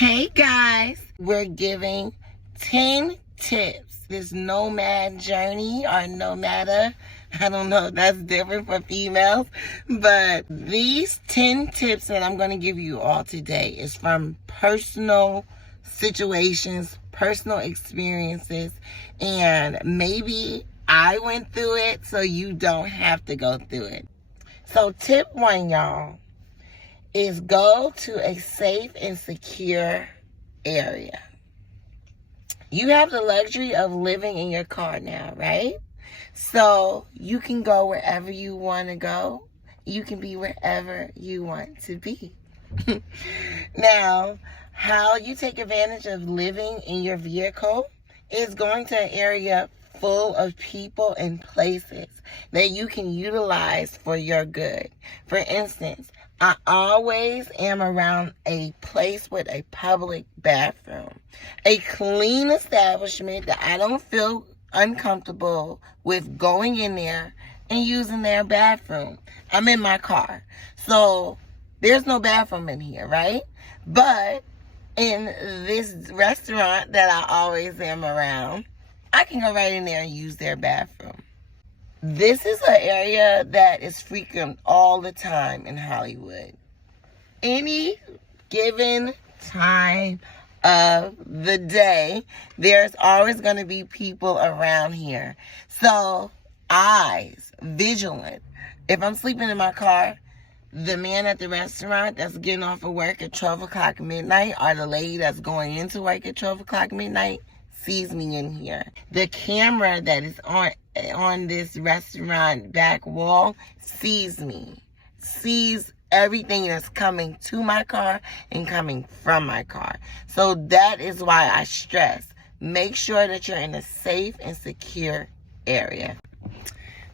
Hey guys, we're giving 10 tips. This nomad journey or nomada, I don't know if that's different for females, but these 10 tips that I'm going to give you all today is from personal situations, personal experiences, and maybe I went through it so you don't have to go through it. So tip 1, y'all, is go to a safe and secure area. You have the luxury of living in your car now, right? So you can go wherever you want to go. You can be wherever you want to be. Now, how you take advantage of living in your vehicle is going to an area full of people and places that you can utilize for your good. For instance, I always am around a place with a public bathroom, a clean establishment that I don't feel uncomfortable with going in there and using their bathroom. I'm in my car, so there's no bathroom in here, right? But in this restaurant that I always am around, I can go right in there and use their bathroom. This is an area that is frequent all the time in Hollywood. Any given time of the day, there's always going to be people around here. So, eyes, vigilant. If I'm sleeping in my car, the man at the restaurant that's getting off of work at 12 o'clock midnight or the lady that's going into work at 12 o'clock midnight sees me in here. The camera that is on this restaurant back wall sees me, sees everything that's coming to my car and coming from my car. So that is why I stress, make sure that you're in a safe and secure area.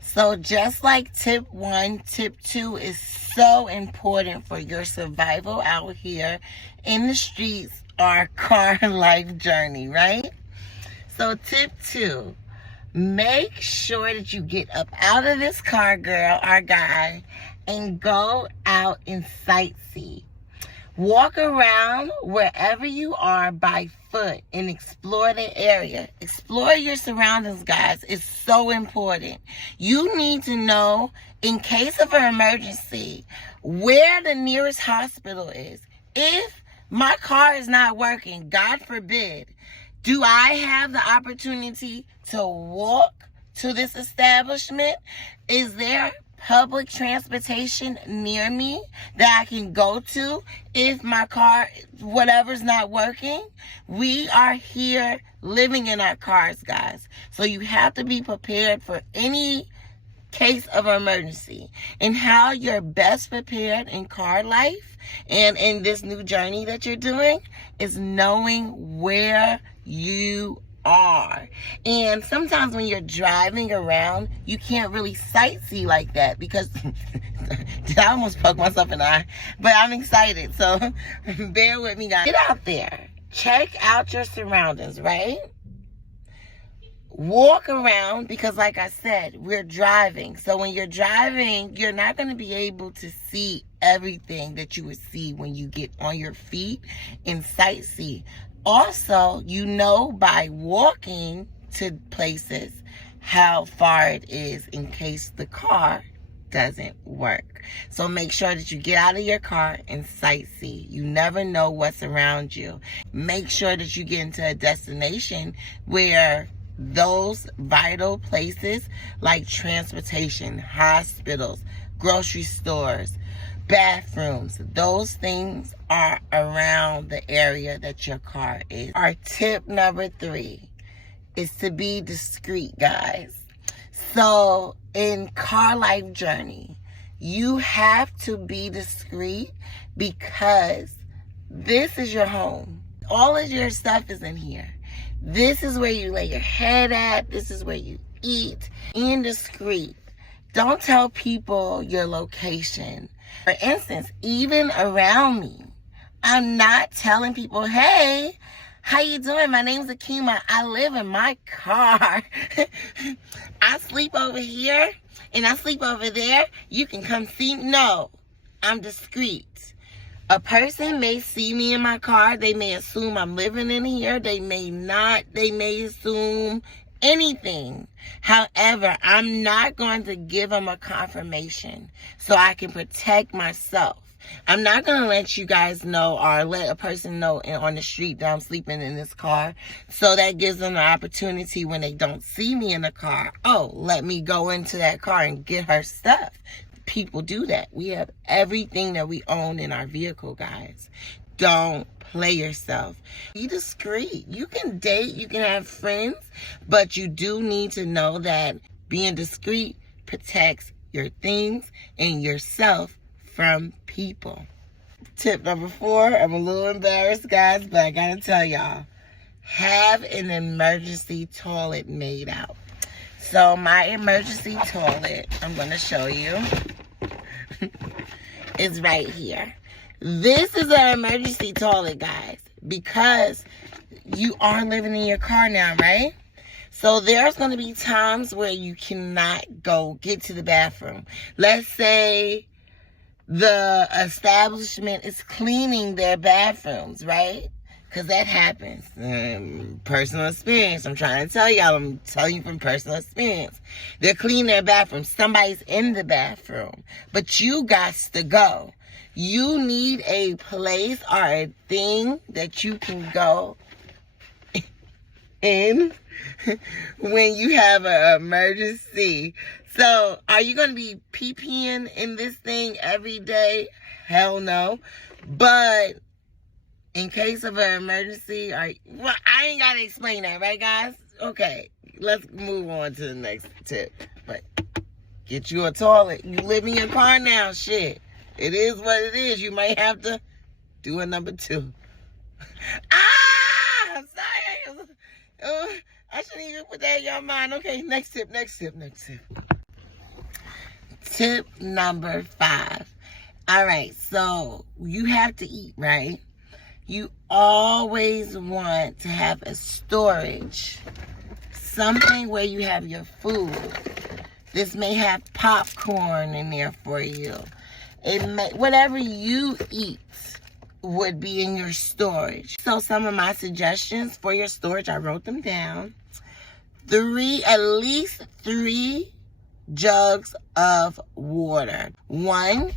So just like tip 1, tip 2 is so important for your survival out here in the streets, our car life journey, right? So tip 2, make sure that you get up out of this car, girl or guy, and go out and sightsee. Walk around wherever you are by foot and explore the area. Explore your surroundings, guys. It's so important. You need to know, in case of an emergency, where the nearest hospital is. If my car is not working, God forbid, do I have the opportunity to walk to this establishment? Is there public transportation near me that I can go to if my car, whatever's not working? We are here living in our cars, guys. So you have to be prepared for any case of emergency. And how you're best prepared in car life and in this new journey that you're doing is knowing where you are. And sometimes when you're driving around, you can't really sightsee like that because I almost poked myself in the eye, but I'm excited, so bear with me, guys. Get out there, check out your surroundings, right? Walk around, because like I said, we're driving. So when you're driving, you're not going to be able to see everything that you would see when you get on your feet and sightsee. Also, you know by walking to places how far it is in case the car doesn't work. So make sure that you get out of your car and sightsee. You never know what's around you. Make sure that you get into a destination where those vital places like transportation, hospitals, grocery stores, bathrooms, those things are around the area that your car is. Our tip number 3 is to be discreet, guys. So in car life journey, you have to be discreet because this is your home. All of your stuff is in here. This is where you lay your head at. This is where you eat. Indiscreet. Don't tell people your location. For instance, even around me, I'm not telling people, hey, how you doing? My name's Akima. I live in my car. I sleep over here and I sleep over there. You can come see me. No, I'm discreet. A person may see me in my car. They may assume I'm living in here. They may not. They may assume anything. However, I'm not going to give them a confirmation so I can protect myself. I'm not going to let you guys know or let a person know on the street that I'm sleeping in this car. So that gives them the opportunity when they don't see me in the car. Oh, let me go into that car and get her stuff. People do that. We have everything that we own in our vehicle, guys. Don't play yourself. Be discreet. You can date, you can have friends, but you do need to know that being discreet protects your things and yourself from people. Tip number 4, I'm a little embarrassed, guys, but I gotta tell y'all, have an emergency toilet made out. So my emergency toilet, I'm gonna show you, is right here. This is an emergency toilet, guys, because you are living in your car now, right? So there's going to be times where you cannot go get to the bathroom. Let's say the establishment is cleaning their bathrooms, right? Because that happens. Personal experience. I'm trying to tell y'all. I'm telling you from personal experience. They're cleaning their bathroom. Somebody's in the bathroom. But you got to go. You need a place or a thing that you can go in when you have an emergency. So, are you going to be pee-peeing in this thing every day? Hell no. But in case of an emergency, well, I ain't got to explain that, right, guys? Okay, let's move on to the next tip. But get you a toilet. You live in your car now, shit. It is what it is. You might have to do a number 2. I'm sorry. I shouldn't even put that in your mind. Okay, next tip. Tip number 5. All right, so you have to eat, right? You always want to have a storage, something where you have your food. This may have popcorn in there for you. Whatever you eat would be in your storage. So some of my suggestions for your storage, I wrote them down. At least 3 jugs of water. 1,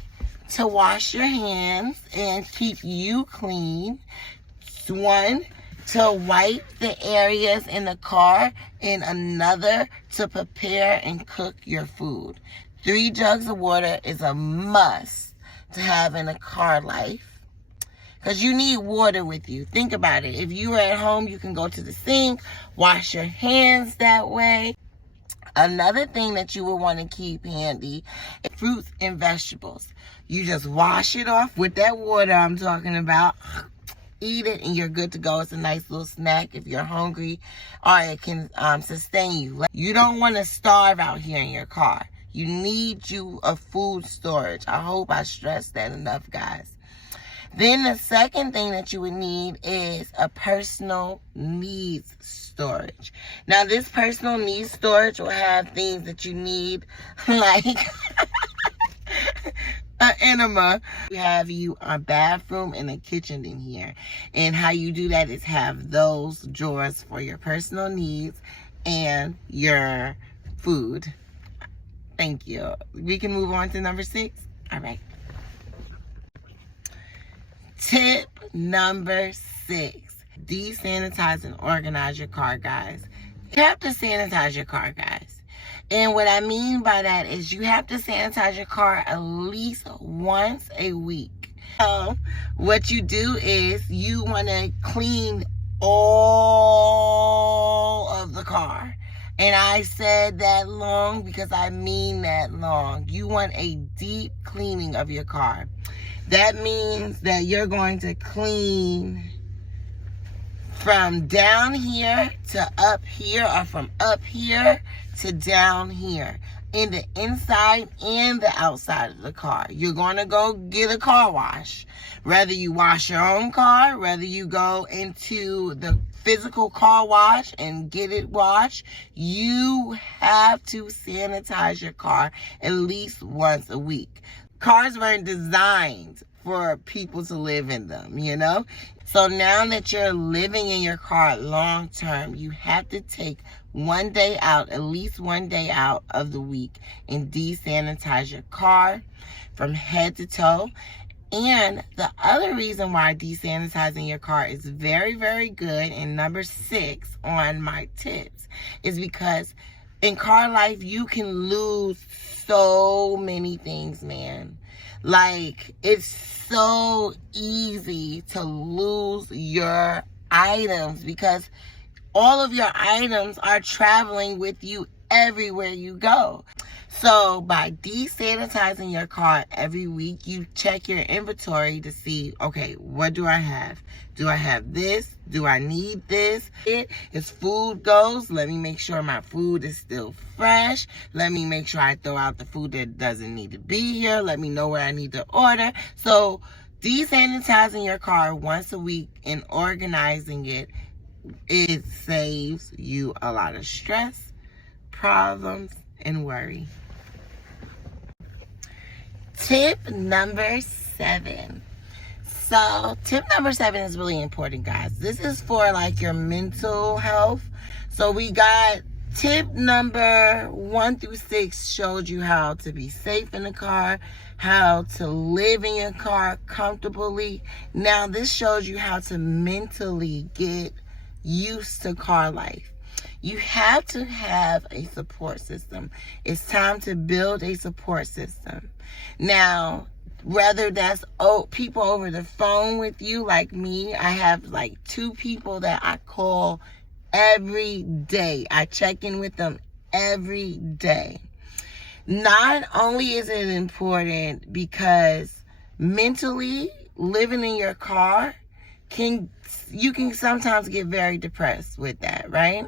to wash your hands and keep you clean. 1, to wipe the areas in the car, and another to prepare and cook your food. 3 jugs of water is a must to have in a CarLife, because you need water with you. Think about it. If you are at home, you can go to the sink, wash your hands that way. Another thing that you will want to keep handy is fruits and vegetables. You just wash it off with that water I'm talking about. Eat it and you're good to go. It's a nice little snack if you're hungry, or it can sustain you. You don't want to starve out here in your car. You need you a food storage. I hope I stressed that enough, guys. Then the second thing that you would need is a personal needs storage. Now, this personal needs storage will have things that you need, like an enema. We have you a bathroom and a kitchen in here. And how you do that is have those drawers for your personal needs and your food. Thank you. We can move on to number 6. All right. Tip number 6. Desanitize and organize your car, guys. You have to sanitize your car, guys. And what I mean by that is you have to sanitize your car at least once a week. So what you do is you want to clean all of the car. And I said that long because I mean that long. You want a deep cleaning of your car. That means that you're going to clean from down here to up here, or from up here to down here, in the inside and the outside of the car. You're going to go get a car wash. Whether you wash your own car, whether you go into the physical car wash and get it washed, you have to sanitize your car at least once a week. Cars weren't designed for people to live in them, you know? So now that you're living in your car long term, you have to take one day out, at least one day out of the week, and desanitize your car from head to toe. And the other reason why desanitizing your car is very, very good, and number 6 on my tips, is because in CarLife you can lose so many things, man. Like, it's so easy to lose your items because all of your items are traveling with you everywhere you go. So by desanitizing your car every week, you check your inventory to see, okay, what do I have? Do I have this? Do I need this? As food goes, let me make sure my food is still fresh. Let me make sure I throw out the food that doesn't need to be here. Let me know where I need to order. So desanitizing your car once a week and organizing it saves you a lot of stress, problems, and worry. Tip number 7. So tip number 7 is really important, guys. This is for like your mental health. So we got tip number 1 through 6 showed you how to be safe in the car, how to live in your car comfortably. Now this shows you how to mentally get used to car life. You have to have a support system. It's time to build a support system. Now, whether that's people over the phone with you, like me, I have like 2 people that I call every day. I check in with them every day. Not only is it important because mentally living in your car you can sometimes get very depressed with that, right?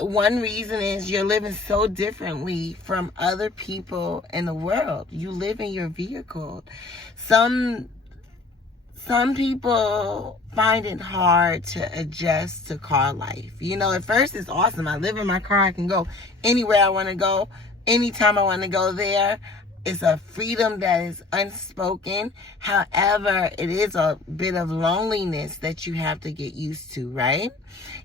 One reason is you're living so differently from other people in the world. You live in your vehicle. Some people find it hard to adjust to car life. You know, at first it's awesome. I live in my car. I can go anywhere I want to go, anytime I want to go there. It's a freedom that is unspoken. However, it is a bit of loneliness that you have to get used to, right?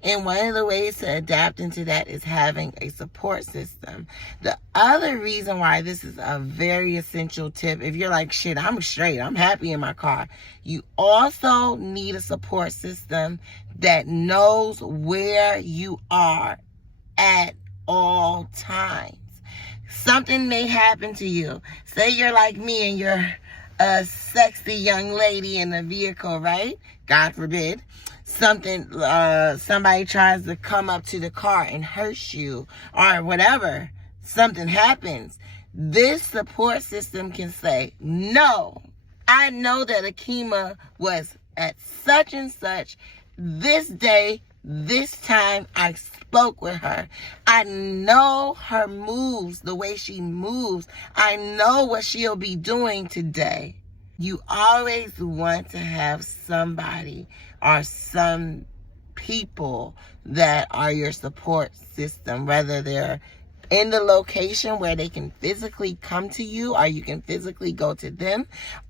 And one of the ways to adapt into that is having a support system. The other reason why this is a very essential tip, if you're like, shit, I'm straight, I'm happy in my car, you also need a support system that knows where you are at all times. Something may happen to you. Say you're like me and you're a sexy young lady in a vehicle, right? God forbid. Somebody tries to come up to the car and hurt you or whatever. Something happens. This support system can say, no, I know that Akima was at such and such this day, this time I spoke with her. I know her moves, the way she moves. I know what she'll be doing today. You always want to have somebody or some people that are your support system, whether they're in the location where they can physically come to you or you can physically go to them,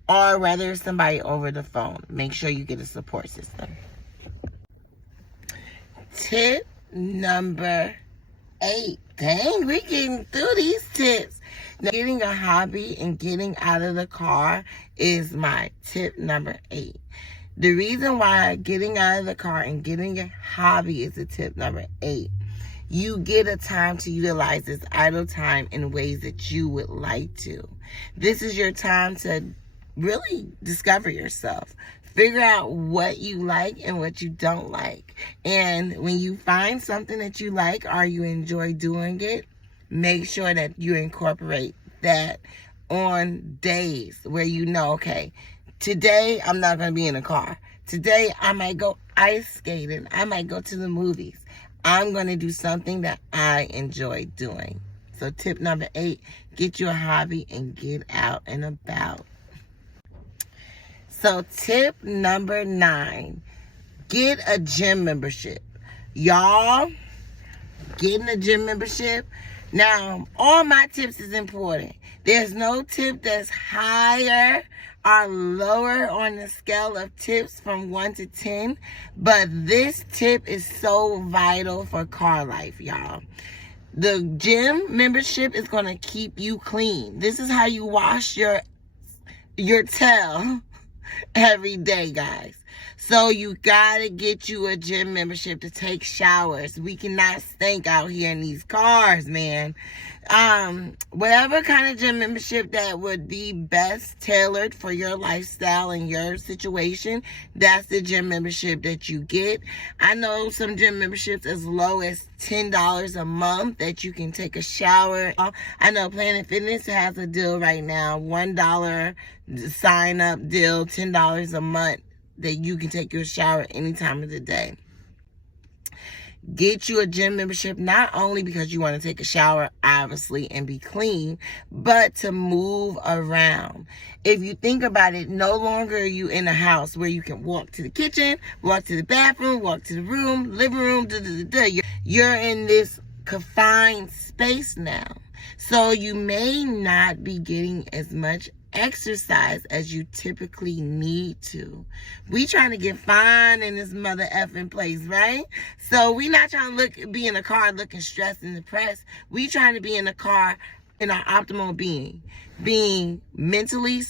or whether it's somebody over the phone. Make sure you get a support system. Tip number 8. Dang, we're getting through these tips. Now, getting a hobby and getting out of the car is my tip number 8. The reason why getting out of the car and getting a hobby is a tip number 8. You get a time to utilize this idle time in ways that you would like to. This is your time to really discover yourself. Figure out what you like and what you don't like. And when you find something that you like or you enjoy doing it, make sure that you incorporate that on days where you know, okay, today I'm not going to be in a car. Today I might go ice skating. I might go to the movies. I'm going to do something that I enjoy doing. So tip number 8, get you a hobby and get out and about. So tip number 9, get a gym membership. Y'all, getting a gym membership Now, all my tips is important. There's no tip that's higher or lower on the scale of tips from 1 to 10, but this tip is so vital for CarLife, y'all. The gym membership is going to keep you clean. This is how you wash your tail every day, guys. So you gotta get you a gym membership to take showers. We cannot stink out here in these cars, man. Whatever kind of gym membership that would be best tailored for your lifestyle and your situation, that's the gym membership that you get. I know some gym memberships as low as $10 a month that you can take a shower. I know Planet Fitness has a deal right now, $1 sign up deal, $10 a month that you can take your shower any time of the day. Get you a gym membership, not only because you want to take a shower, obviously, and be clean, but to move around. If you think about it, no longer are you in a house where you can walk to the kitchen, walk to the bathroom, walk to the room, living room, You're in this confined space now. So you may not be getting as much exercise as you typically need to. We trying to get fine in this mother effing place, right? So we not trying to be in a car looking stressed and depressed. We trying to be in a car in our optimal being mentally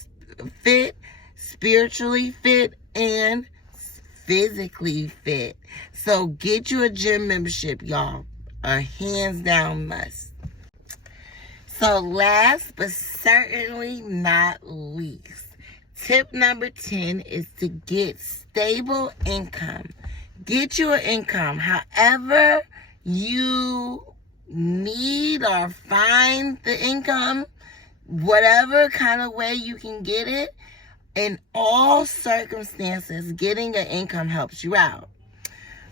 fit, spiritually fit, and physically fit. So get you a gym membership, y'all. A hands down must. So last but certainly not least, tip number 10 is to get stable income. Get you an income. However you need or find the income, whatever kind of way you can get it, in all circumstances, getting an income helps you out.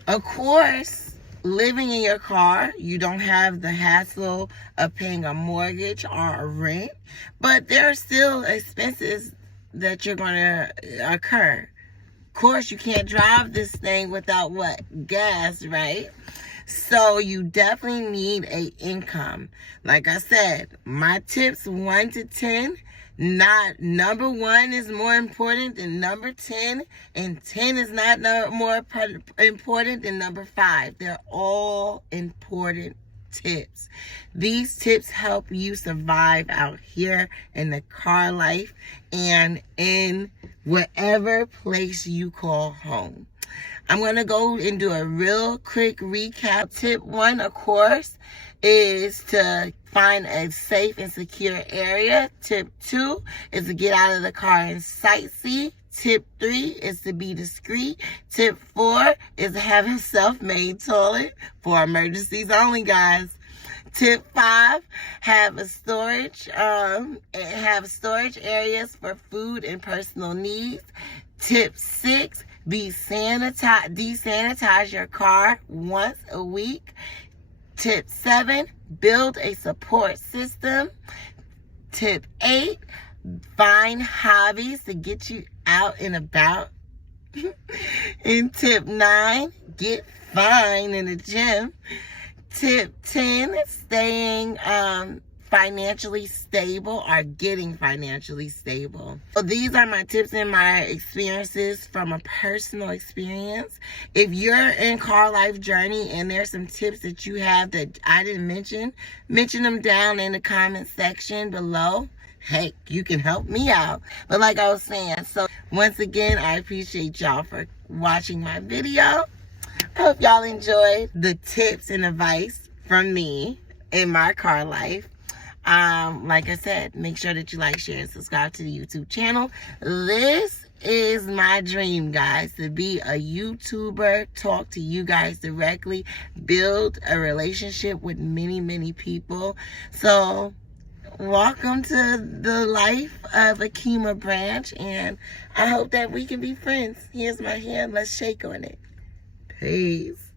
Of course, living in your car, you don't have the hassle of paying a mortgage or a rent, but there are still expenses that you're going to occur. Of course, you can't drive this thing without what? Gas, right? So you definitely need an income. Like I said, my tips 1 to 10, not number 1 is more important than number 10, and 10 is not more important than number 5. They're all important tips. These tips help you survive out here in the car life and in whatever place you call home. I'm going to go and do a real quick recap. Tip 1, of course, is to find a safe and secure area. Tip 2 is to get out of the car and sightsee. Tip 3 is to be discreet. Tip 4 is to have a self-made toilet for emergencies only, guys. Tip 5, have storage areas for food and personal needs. Tip 6, desanitize your car once a week. Tip 7, build a support system. Tip 8, find hobbies to get you out and about. And tip 9, get fine in the gym. Tip 10, staying financially stable or getting financially stable. So these are my tips and my experiences from a personal experience. If you're in CarLife journey and there's some tips that you have that I didn't mention them down in the comment section below. Hey, you can help me out. But like I was saying, so once again, I appreciate y'all for watching my video. I hope y'all enjoyed the tips and advice from me in my car life. Like I said, make sure that you like, share, and subscribe to the YouTube channel. This is my dream, guys, to be a YouTuber, talk to you guys directly, build a relationship with many, many people. So welcome to the life of Akima Branch, and I hope that we can be friends. Here's my hand. Let's shake on it. Peace.